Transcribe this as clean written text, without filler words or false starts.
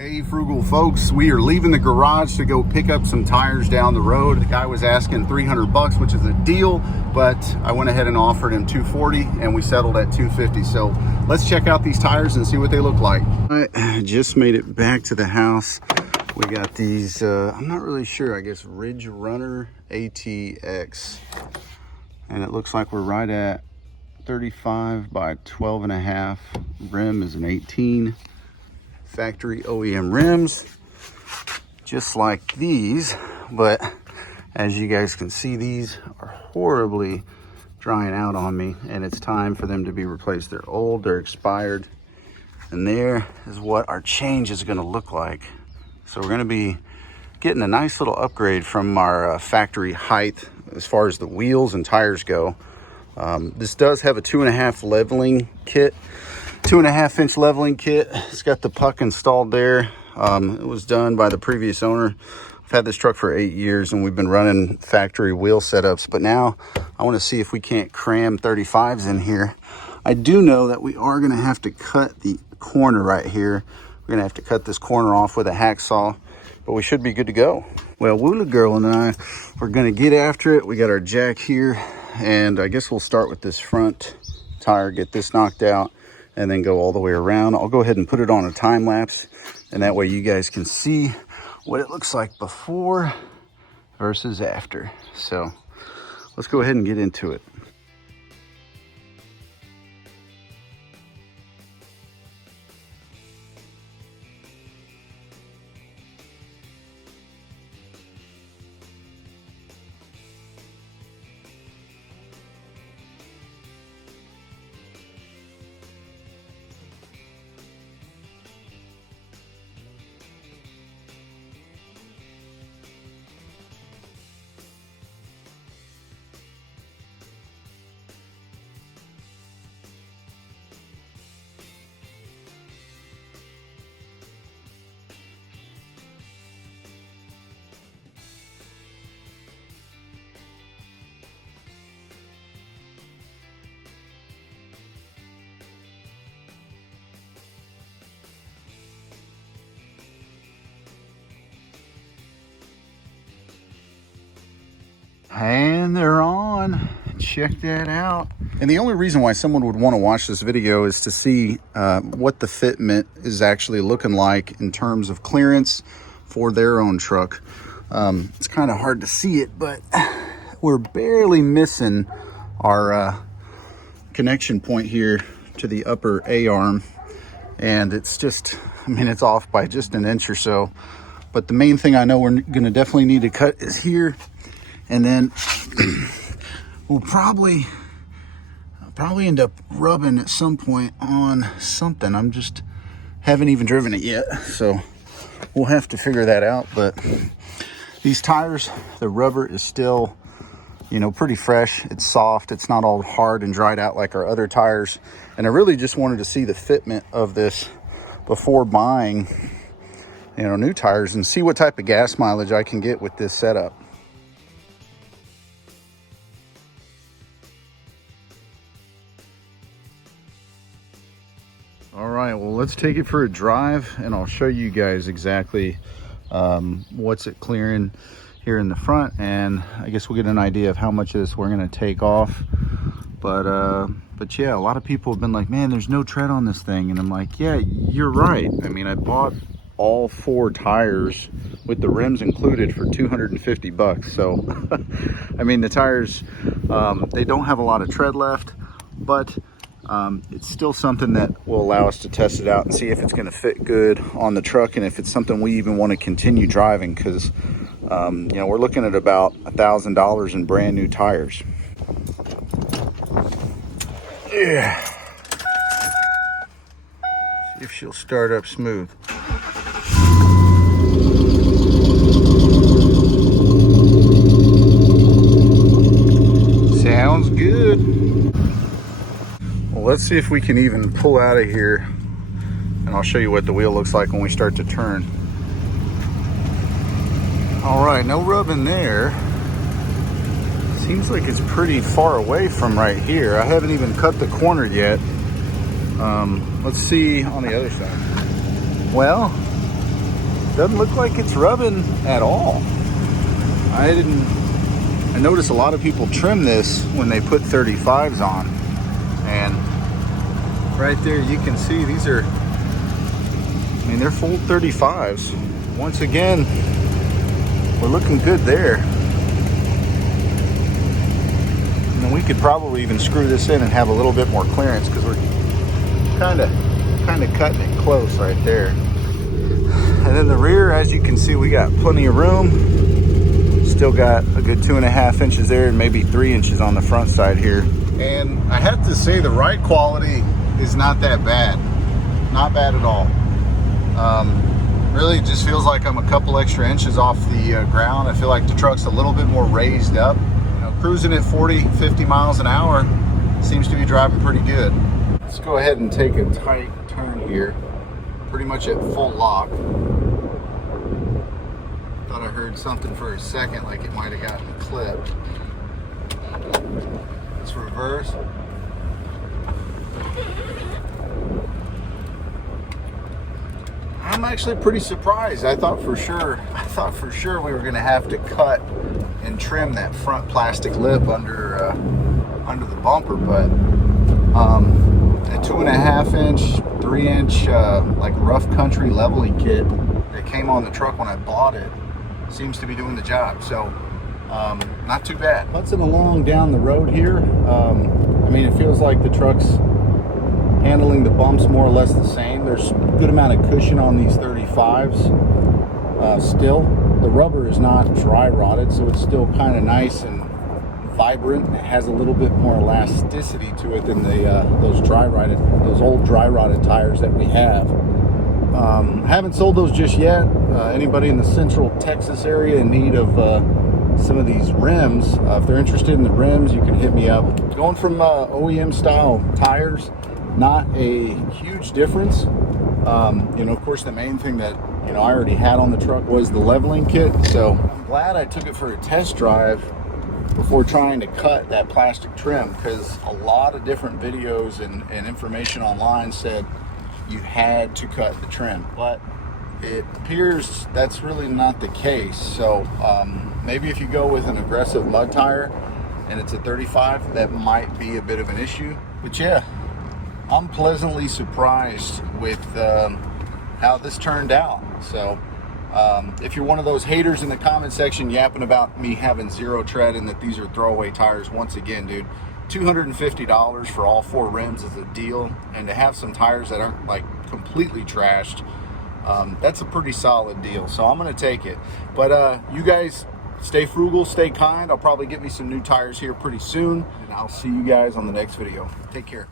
Hey frugal folks, we are leaving the garage to go pick up some tires down the road. The guy was asking 300 bucks, which is a deal, but I went ahead and offered him 240 and we settled at 250. So let's check out these tires and see what they look like. I just made it back to the house. We got these, I'm not really sure, I guess Ridge Runner ATX. And it looks like we're right at 35 by 12 and a half. Rim is an 18. Factory OEM rims, just like these, but as you guys can see, these are horribly drying out on me and it's time for them to be replaced. They're old, they're expired, and there is what our change is going to look like. So we're going to be getting a nice little upgrade from our factory height as far as the wheels and tires go. This does have a 2.5 leveling kit. 2.5 inch leveling kit. It's got the puck installed there. It was done by the previous owner. I've had this truck for 8 years and we've been running factory wheel setups, but now I want to see if we can't cram 35s in here. I do know that we are going to have to cut the corner right here. We're going to have to cut this corner off with a hacksaw, but we should be good to go. Well, Woola Girl and I, we're going to get after it. We got our jack here, and I guess we'll start with this front tire, get this knocked out, and then go all the way around. I'll go ahead and put it on a time lapse, and that way you guys can see what it looks like before versus after. So let's go ahead and get into it. And they're on. Check that out. And the only reason why someone would want to watch this video is to see what the fitment is actually looking like in terms of clearance for their own truck. It's kind of hard to see it, but we're barely missing our connection point here to the upper A-arm. And it's just, I mean, it's off by just an inch or so. But the main thing I know we're going to definitely need to cut is here. And then we'll probably end up rubbing at some point on something. I'm just haven't even driven it yet, so we'll have to figure that out. But these tires, the rubber is still, you know, pretty fresh. It's soft. It's not all hard and dried out like our other tires. And I really just wanted to see the fitment of this before buying, you know, new tires and see what type of gas mileage I can get with this setup. All right, well, let's take it for a drive and I'll show you guys exactly what's it clearing here in the front, and I guess we'll get an idea of how much of this we're going to take off. But yeah, a lot of people have been like, man, there's no tread on this thing, and I'm like, yeah, you're right. I mean, I bought all 4 tires with the rims included for 250 bucks. So I mean, the tires, they don't have a lot of tread left, but it's still something that will allow us to test it out and see if it's going to fit good on the truck, and if it's something we even want to continue driving, because you know, we're looking at about $1,000 in brand new tires. Yeah. See if she'll start up smooth. Sounds good. Well, let's see if we can even pull out of here, and I'll show you what the wheel looks like when we start to turn. All right, no rubbing there. Seems like it's pretty far away from right here. I haven't even cut the corner yet. Let's see on the other side. Well, Doesn't look like it's rubbing at all. I notice a lot of people trim this when they put 35s on, and right there you can see these are, I mean, they're full 35s. Once again, we're looking good there. And then we could probably even screw this in and have a little bit more clearance, because we're kind of cutting it close right there. And then the rear, as you can see, we got plenty of room. Still got a good 2.5 inches there, and maybe 3 inches on the front side here. And I have to say, the ride quality is not that bad. Not bad at all. Really just feels like I'm a couple extra inches off the ground. I feel like the truck's a little bit more raised up. You know, cruising at 40, 50 miles an hour seems to be driving pretty good. Let's go ahead and take a tight turn here. Pretty much at full lock. Thought I heard something for a second, like it might have gotten clipped. Let's reverse. I'm actually pretty surprised. I thought for sure we were gonna have to cut and trim that front plastic lip under the bumper, but a 2.5 inch, 3 inch like rough country leveling kit that came on the truck when I bought it seems to be doing the job. So not too bad. Putzing along down the road here. I mean, it feels like the truck's handling the bumps more or less the same. There's a good amount of cushion on these 35s. Still, the rubber is not dry rotted, so it's still kind of nice and vibrant. It has a little bit more elasticity to it than those old dry rotted tires that we have. Haven't sold those just yet. Anybody in the central Texas area in need of some of these rims, if they're interested in the rims, you can hit me up. Going from OEM style tires, not a huge difference. You know, of course, the main thing that I already had on the truck was the leveling kit, so I'm glad I took it for a test drive before trying to cut that plastic trim, because a lot of different videos and information online said you had to cut the trim, but it appears that's really not the case. So maybe if you go with an aggressive mud tire and it's a 35, that might be a bit of an issue. But yeah, I'm pleasantly surprised with how this turned out. So if you're one of those haters in the comment section yapping about me having zero tread and that these are throwaway tires, once again, dude, $250 for all 4 rims is a deal. And to have some tires that aren't like completely trashed, that's a pretty solid deal. So I'm gonna take it. But you guys stay frugal, stay kind. I'll probably get me some new tires here pretty soon, and I'll see you guys on the next video. Take care.